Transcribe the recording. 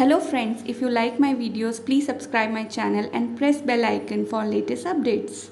Hello friends, if you like my videos, please subscribe my channel and press bell icon for latest updates.